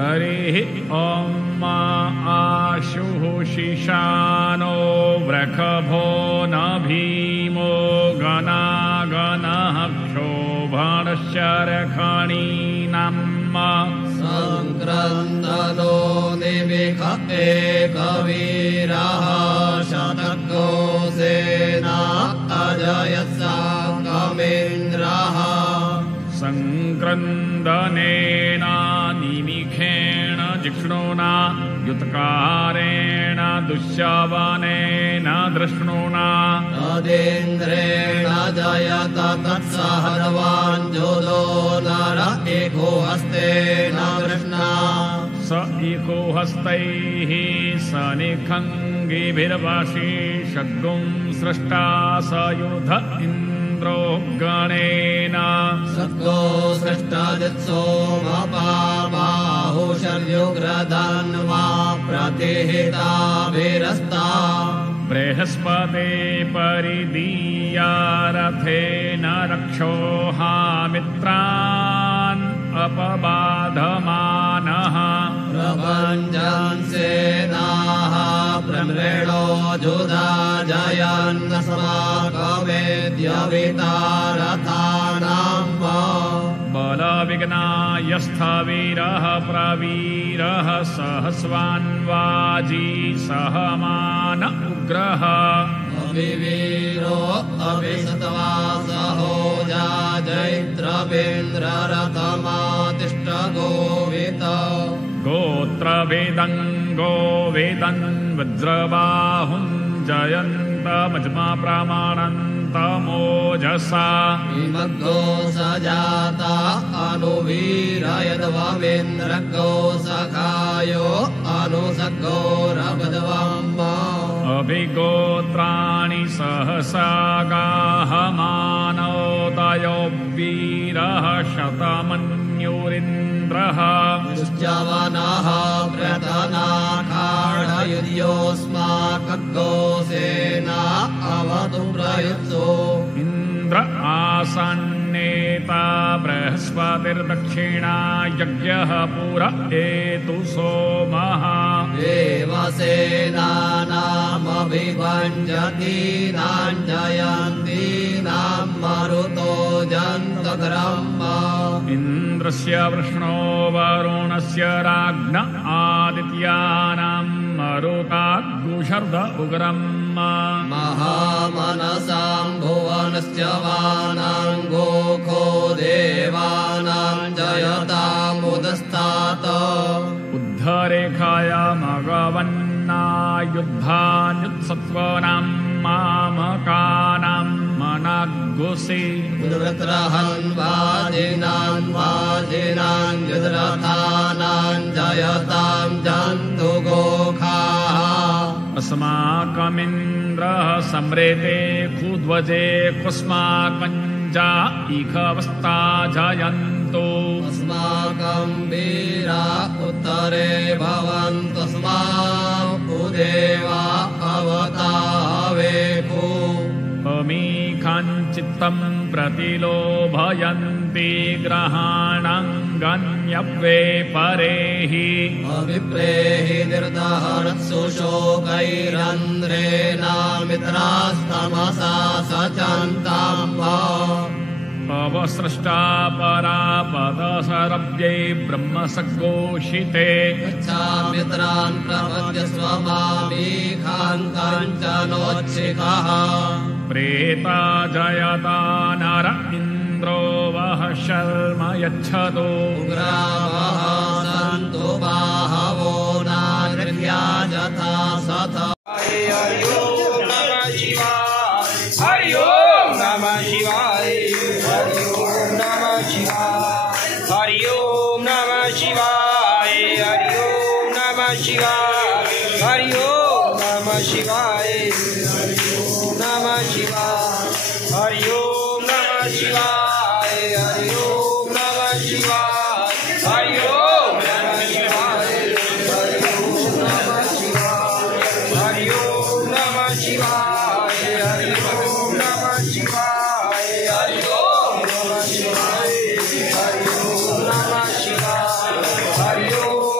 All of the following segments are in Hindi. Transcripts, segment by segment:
हरिः ॐ आशुः शिशानो वृषभो न भीमो गणागणः क्षोभणशरखणीनाम् सङ्क्रन्दनो निमिष एकवीरः शतको सेना अजयसाकमेन्द्रः सङ्क्रन्दनेन निमिषेण जिष्णुना युत्कारेण दुःशवनेन धृष्णुना तदेन्द्रेण जयत तत्सहर्वाञ्जुलो नर एको हस्तेन कृष्णा स इको हस्तैः सनिखङ्गिभिर्वशी षड्गुं सृष्टा स युध इन्द्रो गणेन सद्गो सृष्टादित्सोमपाबाहो शर्युग्रधन्वा प्रतिहिताभिरस्ता बृहस्पते परिदीया रथेन रक्षोहामित्रान् अपबाधमानः प्रपञ्चन्सेनाः प्रमृणो जुधा जयन्नस्माकमेद्यवितारथानाम् बलविघ्नायस्थवीरः प्रवीरः सहस्वान्वाजी सहमान उग्रः अभिवीरो अभिशतवासहो जैत्रवेन्द्ररथमातिष्ठ गोवित गोत्रवेदं गोवेदन् वज्रबाहुं जयन्तमज्मा प्रमाणन्तमोजसा विमग्गो सजाता अनुवीरयद्ववेन्द्रगो सखायो अनुसग्गो रभद्वम् अभिगोत्राणि सहसा गाहमानोदयो वीरः शतमन्युरिन्द्रः दुश्चवनः प्रतनाखाडयुध्योऽस्माकग्गो सेना अवतु प्रयुत्सो इन्द्र आसन्नेता बृहस्पतिर्दक्षिणा यज्ञः पुर एतु सोमः देवसेनानामभिभञ्जतीनां जयन्तीनां मरुतो जन्तग्रह्म इन्द्रस्य वृष्णो वरुणस्य राज्ञ आदित्यानां मरुताद्गुशर्द उग्रम् महामनसां भुवनस्य वानाङ्गोखो देवानां जयतामुदस्तात् उद्धरेखाया मघवन्नायुद्धान्युत्सत्त्वानां मामकानां मनाग्गुसि उद्वृत्रहन्वाजिनां वाजिनां युद्रथानां जयतां जन्तुगोखाः अस्माकमिन्द्रः सम्रेते कुध्वजे कुस्माकञ्जा इखवस्ता जयन्तु अस्माकं वीरा उत्तरे भवन्तु स्मादेवा अवतावेकु अमीखाञ्चित्तं प्रतिलोभयन्ति ग्रहाणाङ्गन्यव्ये परेहि अभिप्रेहि निर्दहरत्सु शोकैरन्ध्रेणामित्रास्तमसा सचन्ताम् अवसृष्टा परापदशरव्यै ब्रह्मसघोषिते गच्छाम्यत्रान् प्रपद्य स्वमामीखान् काञ्चनोच्छिखः प्रेता जयता नर इन्द्रो वः शर्म यच्छतु उग्रावः सन्तु बाहवो नागृह्या यथा सथ हरि ओम नमः शिवाय हरि ओम नमः शिवाय हरि ओम नमः शिवाय हरि ओम नमः शिवाय हरि ओम नमः शिवाय हरि ओम नमः शिवाय हरि ओम नमः शिवाय हरि ओम नमः शिवाय हरि ओम नमः शिवाय हरि ओम नमः शिवाय हरि ओम नमः शिवाय हरि ओम नमः शिवाय हरि ओम नमः शिवाय हरि ओम नमः शिवाय हरि ओम नमः शिवाय हरि ओम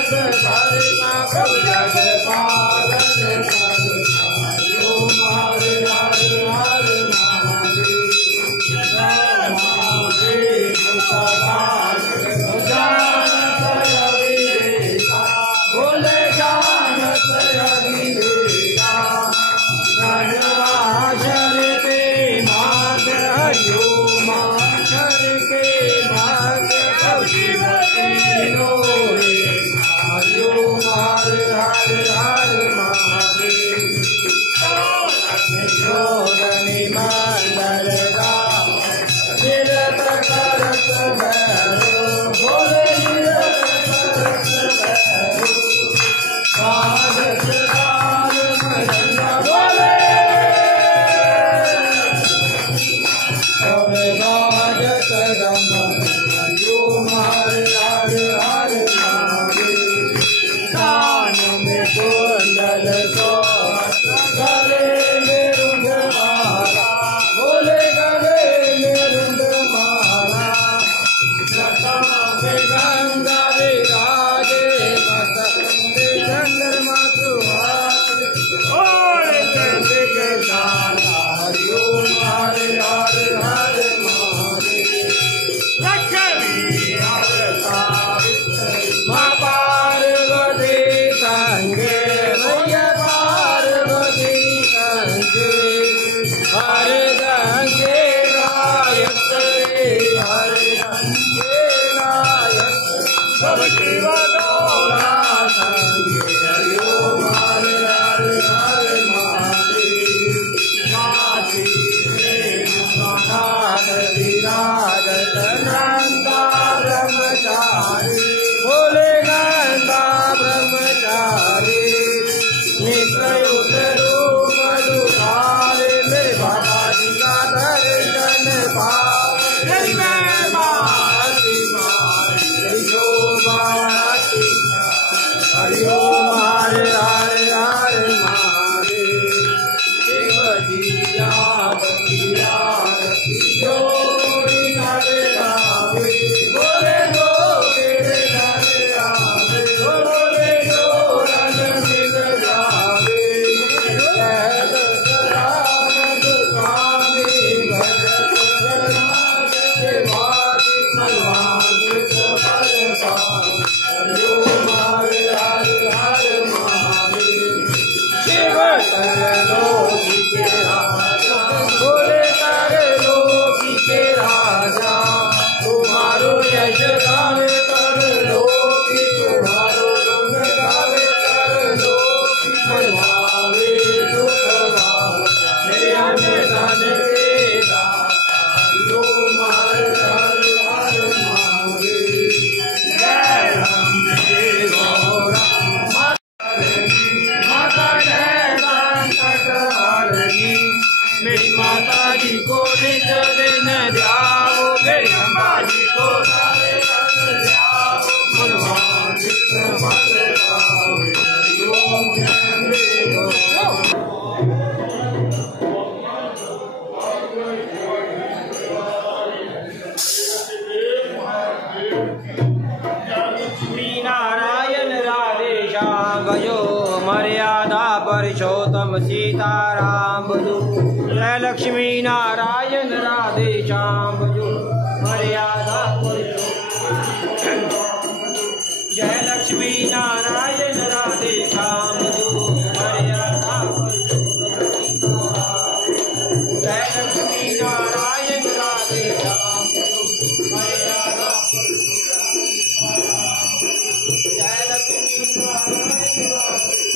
शिव गौरा संगे हरि ओम हरे हरे हरे महादेव काशी विश्वनाथ विराजत नंदा ब्रह्मचारी बोले नंदा ब्रह्मचारी नित्य उतरो मधुकारे मेरे बाबा जी का दर्शन पावे मैं बाती हरि ओम हरि ओम हरे हरे हरे महादेव शिव जी आरती जोड़ी हरे गावे बोले दो तेरे हरे आवे बोले दो रंग मिल जावे राम स्वामी भगत रघुनाथ के वादी मलवान सफल पावे हरि ओम हरे हरे हरे महादेव शिव तरलोकी के राजा बोले तरलोकी के राजा तुम्हारो यश गावे तरलोकी तुम्हारो गुण गावे तरलोकी मनवावे दुख वाचा मेरे अन्य धन के दाता हरि ओम हरे हरे हरे महादेव जय राम जय गौरा माता जय संकट हरनी मेरी माता जी को निज दिन जाओ मेरी अम्बा जी को सारे दिन जाओ मनवांछित फल पावे हरि ओम जय अम्बे गौरा नारायण राधे श्याम भजो मर्यादा पुरुषोत्तम सीताराम भजो जय लक्ष्मी नारायण राधे श्याम भजो मर्यादा पुरुषोत्तम जय लक्ष्मी नारायण राधे श्याम भजो मर्यादा पुरुषोत्तम जय लक्ष्मी नारायण राधे श्याम भजो मर्यादा जय लक्ष्मी नारायण राधे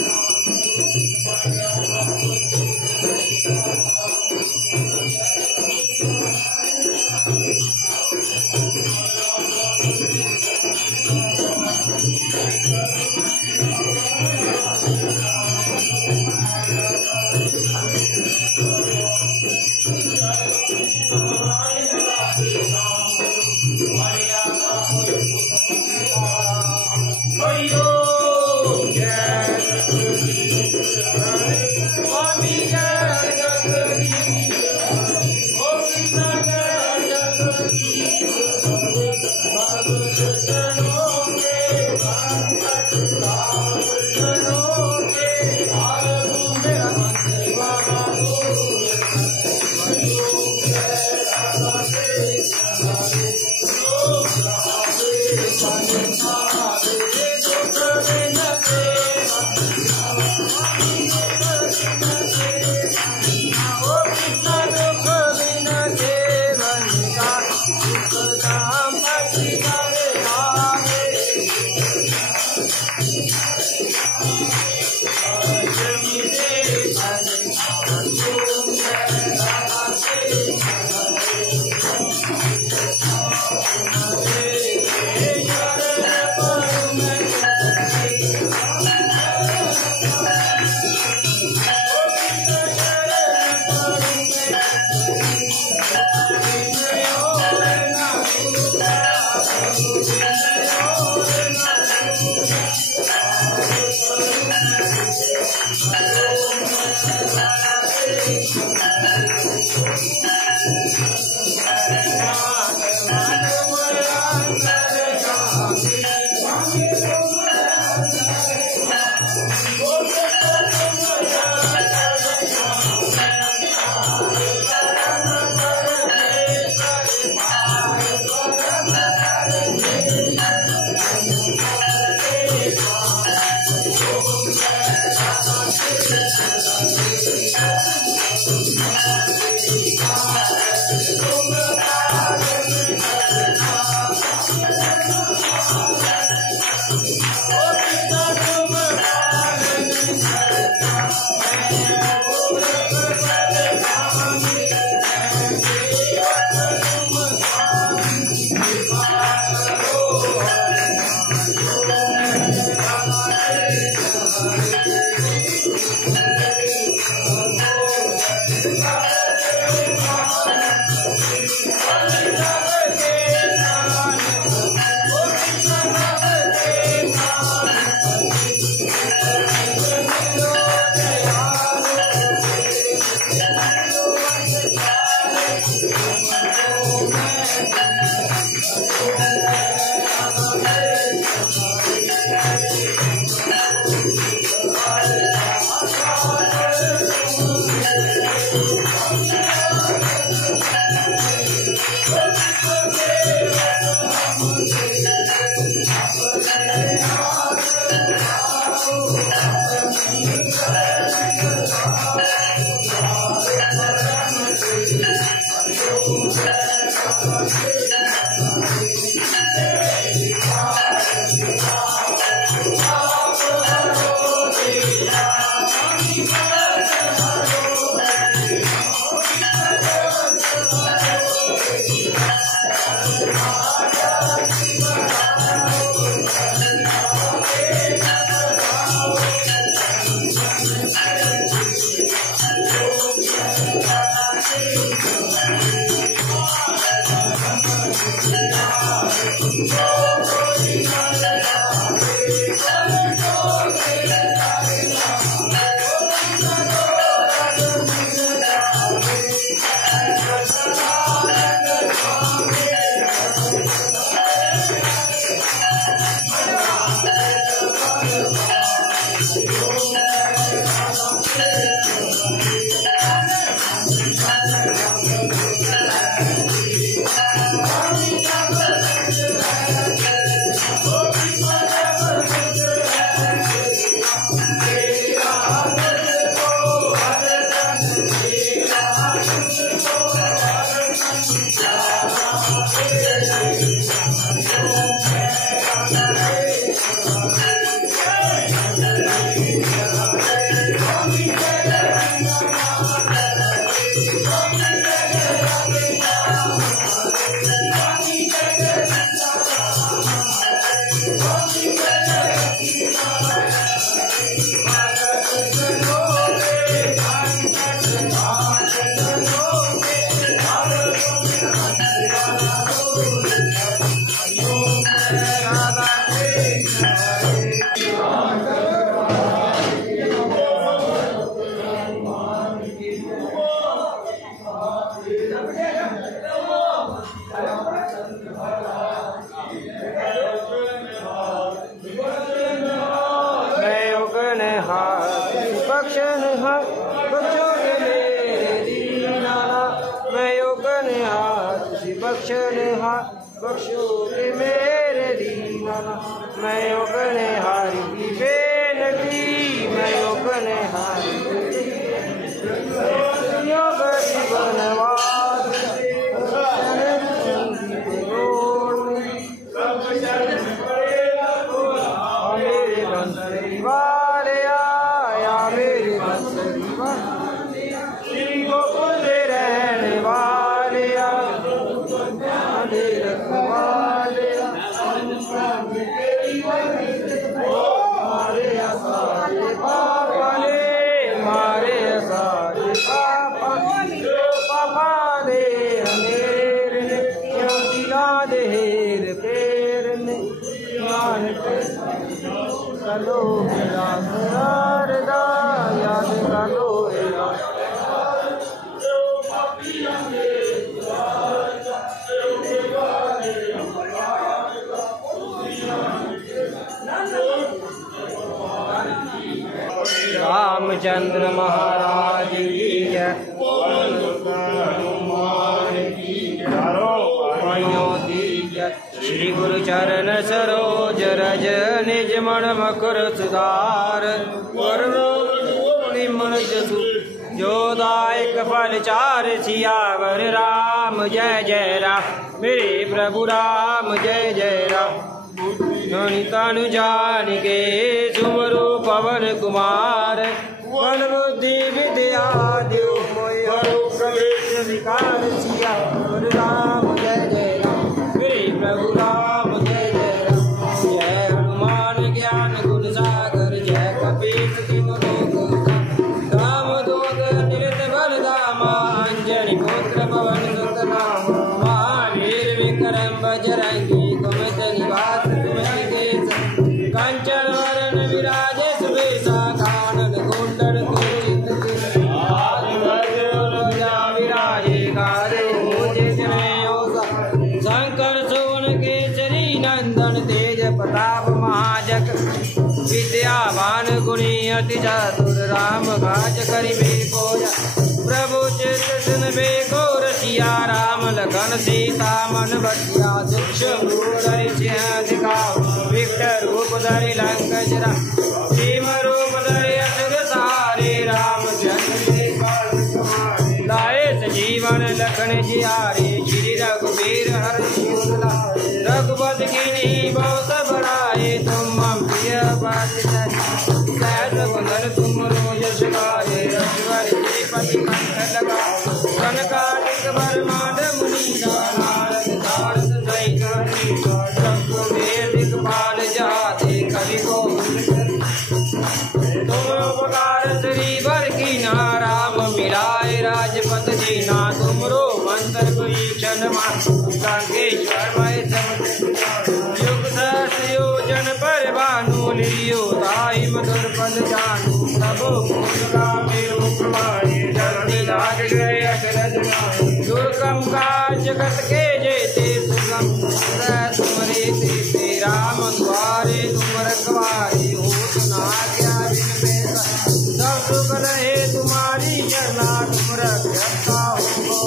बख्शोगे मेरे दीना मैं उगने हारी की बेनती मैं उगने हारी योग जीवनवाद मेरे बंसरी वाले आया मेरे बंसरी वाले श्री गोकुल रहने वाले रखवाले मारे सारे पापा ने मारे सारे पापा दे मेरे ने क्यों दिला दे हेर पेर ने मान कलो याद कलो रामचंद्र महाराज की जय श्री गुरु चरण सरोज रज निज मन मकर सुधार जो दायक फल चार सियावर राम जय जय राम मेरे प्रभु राम जय जय राम तनु जान के सुमरु पवन कुमार वन बुद्धि विद्या देव प्रवेश विकार सिया राम जय जय राम मेरे प्रभु राम जय जय राम जय हनुमान ज्ञान गुण सागर जय कपि गुणी अति चातुर राम काज करिबे कोया प्रभु चित सुनबे को रसिया राम लखन सीता मन बसिया सूक्ष्म धरि दिखाओ विकट रूप धरि लंक जरा भीम रूप धरि असुर सारे राम लाए सजीवन लखन जियारे श्री रघुवीर हर रघुपत कीन्ही बहुत बड़ाए तुम मम प्रिय बात सहज बंधन तुम रोज गाए रघुवर जी पति कंठ लगा कनकादिक ब्रह्मांड मुनि नारद सारद सहित रघुवीर दिक्पाल जाते कवि को तुम उपकार श्री वर की नाराम मिलाए राजपत दीना तुमरो मंत्र कोई क्षण मान कांकेश्वर मय युग सहस्र योजन पर भानु लियो ताई मधुर पद जानू प्रभु मुद्रा मेरो कुमारी जल्दी लाग गए अग्रज दुर्गम काज जगत के जेते सुगम तुमरे तेते राम द्वारे तुम रखवारे हो सुना क्या बिन बेसा सब सुख रहे तुम्हारी जरना तुम रखता हो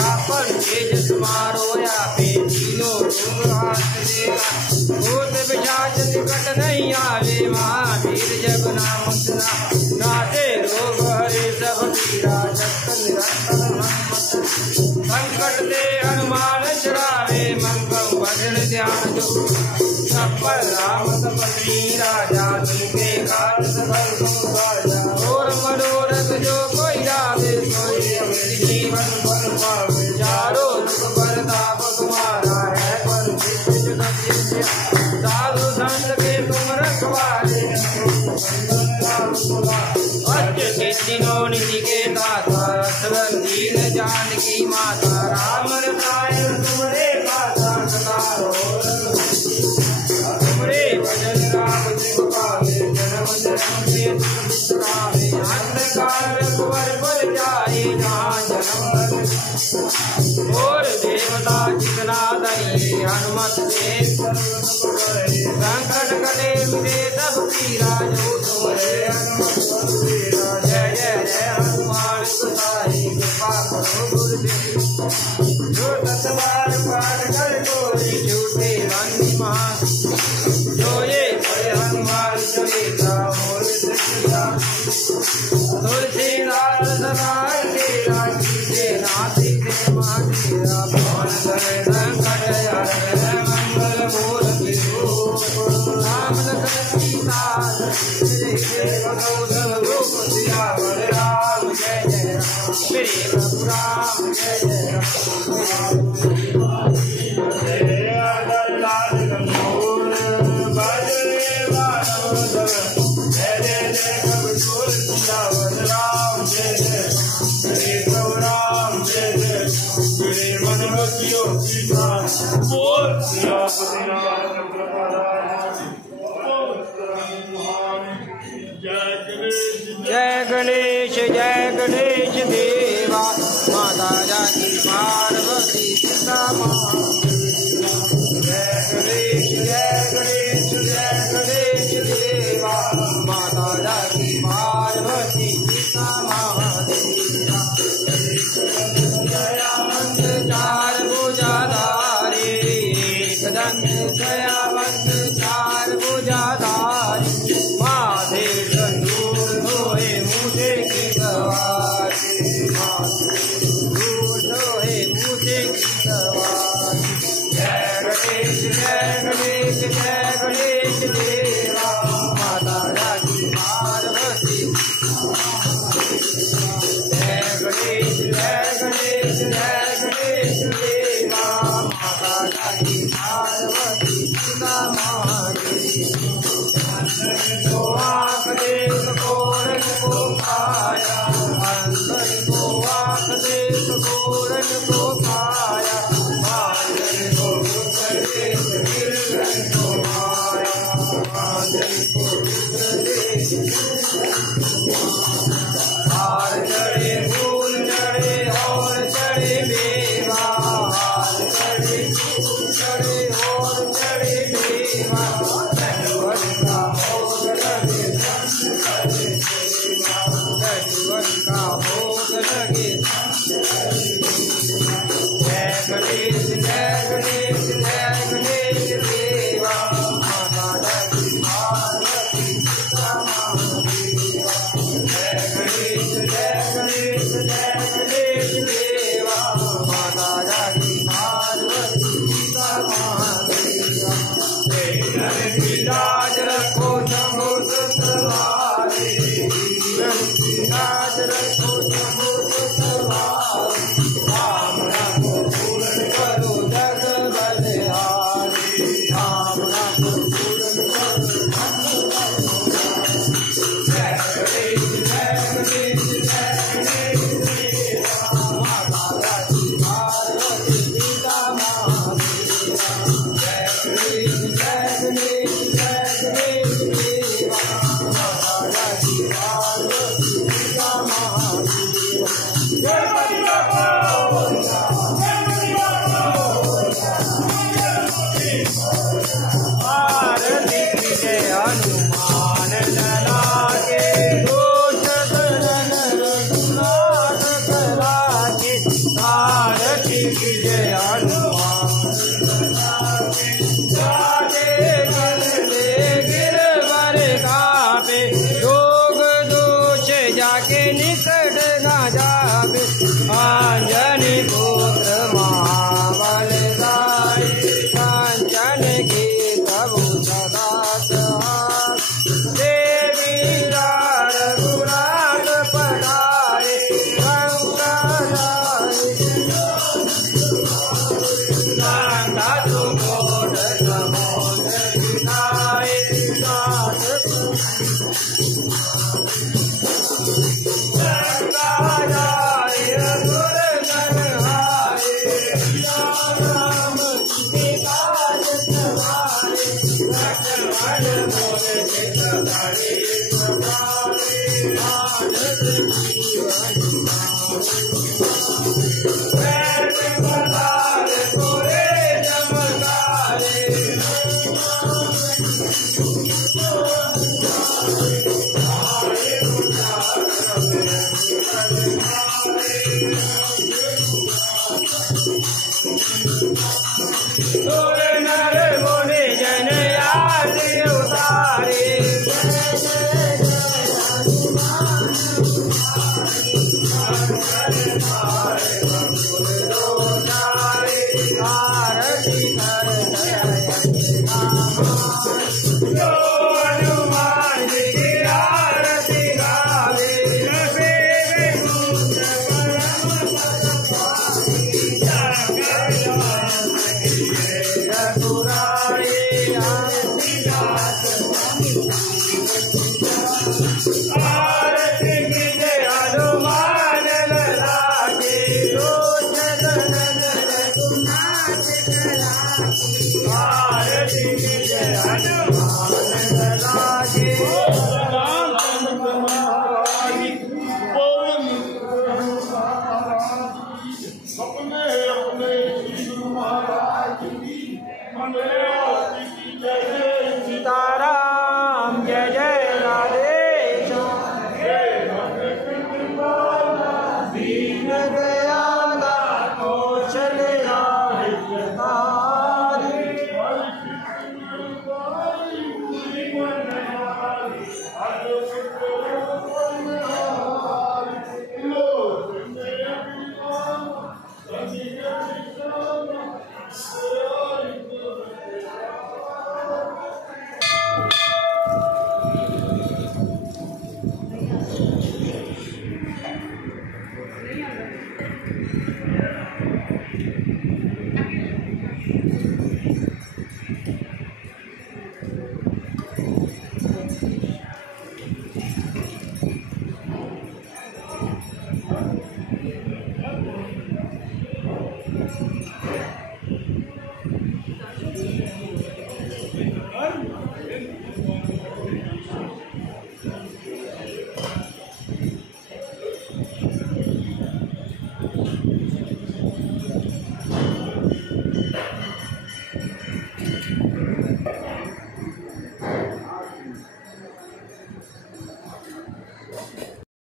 आपन तेज समारो या पे तीनों तुम हाथ देगा भूत पिशाच निकट नहीं आवे महावीर जब नाम सुना नाते रोग हरे सब पीरा जगत निरंतर हनुमत संकट दे हनुमान चढ़ावे मंगल भजन ध्यान जो सब पर राम तपस्वी राजा तुमके काज सकल राजा और मनोरथ जो कोई गावे सोई जीवन फल पावे चारों दुख परताप तुम्हारा है पर साधु संत के तुम रखवाले तीनों निधि के दाता सवंदीन जानकी माता राम रसायन तुमरे गाथा सदा तुमरे भजन राम जिव पावे जन्म जन्म के दुख बिसरावे अंधकार कुंवर पर जाए जहाँ जन्म और देवता जितना दरिए हनुमत देव संकट कटे मिटे सब पीरा जो तुम्हारे जय जय जय हनुमान सुताई कृपा करो गुरुदेव जो तत्वार पाठ कर कोई झूठे वंदी महा जो ये बड़े हनुमान चरिता मोर सखिया तुलसीदास सदा तेरा कीजे नाथी ते महातेरा भवन करे संकट हरे मंगल मूर्ति रूप राम लखन सीता रूप सियावर राम जय जय राम श्री प्रभु राम जय जय राम जय गणेश देवा माता जाकी पार्वती सीता जय गणेश देवा माता जाकी पार्वती सीता दयावंत चार भुजाधारी एक दंत दयावंत चार भुजाधारी माथे दूर धोए मुझे की गवारी दूर धोए मुझे की गवारी जय गणेश देवा Hare